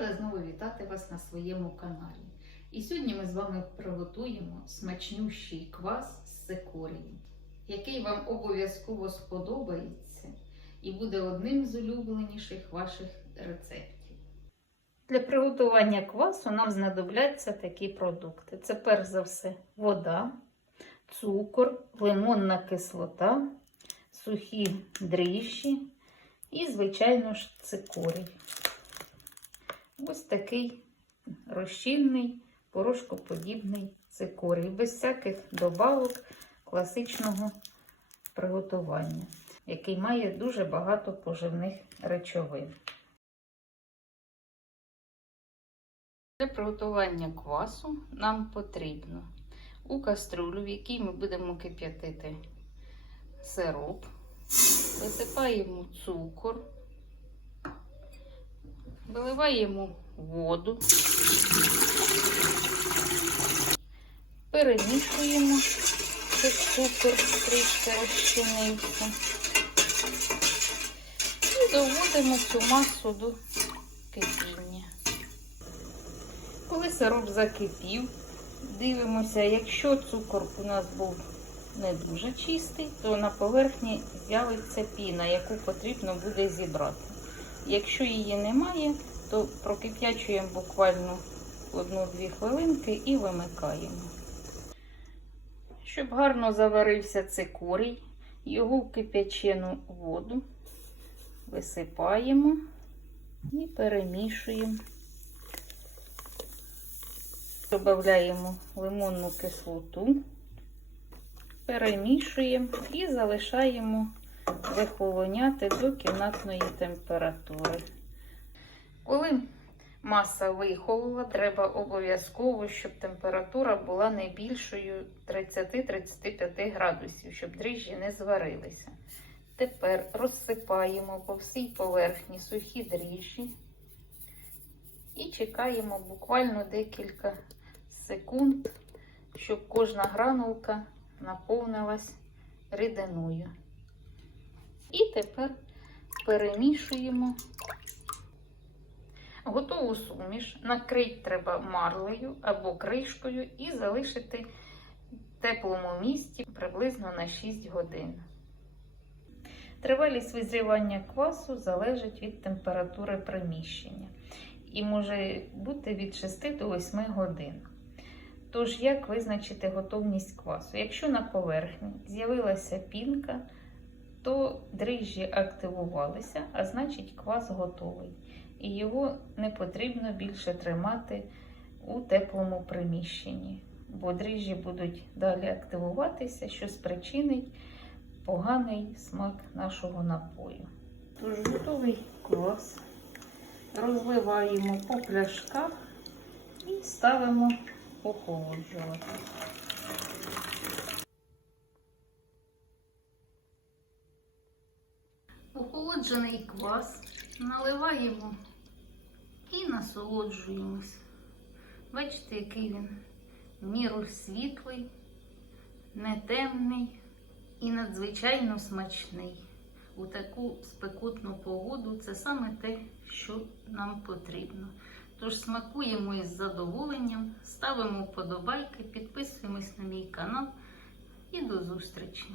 Рада знову вітати вас на своєму каналі. І сьогодні ми з вами приготуємо смачнющий квас з цикорії, який вам обов'язково сподобається і буде одним з улюбленіших ваших рецептів. Для приготування квасу нам знадобляться такі продукти: це перш за все вода, цукор, лимонна кислота, сухі дріжджі і, звичайно ж, цикорій. Ось такий розчинний, порошкоподібний цикорій, без всяких добавок класичного приготування, який має дуже багато поживних речовин. Для приготування квасу нам потрібно у каструлю, в якій ми будемо кип'ятити сироп, висипаємо цукор. Виливаємо воду, перемішуємо, щоб цукор трішки розчинився. І доводимо цю масу до кипіння. Коли сироп закипів, дивимося, якщо цукор у нас був не дуже чистий, то на поверхні з'явиться піна, яку потрібно буде зібрати. Якщо її немає, то прокип'ячуємо буквально 1-2 хвилинки і вимикаємо. Щоб гарно заварився цикорій, його в кип'ячену воду висипаємо і перемішуємо. Додаємо лимонну кислоту, перемішуємо і залишаємо вихолоняти до кімнатної температури. Коли маса вихолола, треба обов'язково, щоб температура була не більшою 30-35 градусів, щоб дріжджі не зварилися. Тепер розсипаємо по всій поверхні сухі дріжджі і чекаємо буквально декілька секунд, щоб кожна гранулка наповнилась рідиною. І тепер перемішуємо готову суміш, накрити треба марлею або кришкою і залишити в теплому місці приблизно на 6 годин. Тривалість визрівання квасу залежить від температури приміщення і може бути від 6 до 8 годин. Тож, як визначити готовність квасу? Якщо на поверхні з'явилася пінка, то дріжджі активувалися, а значить квас готовий. І його не потрібно більше тримати у теплому приміщенні, бо дріжджі будуть далі активуватися, що спричинить поганий смак нашого напою. Тож готовий квас розливаємо по пляшках і ставимо охолоджувати. Охолоджений квас наливаємо і насолоджуємось. Бачите, який він міру світлий, не темний і надзвичайно смачний. У таку спекутну погоду це саме те, що нам потрібно. Тож смакуємо із задоволенням, ставимо вподобайки, підписуємось на мій канал і до зустрічі!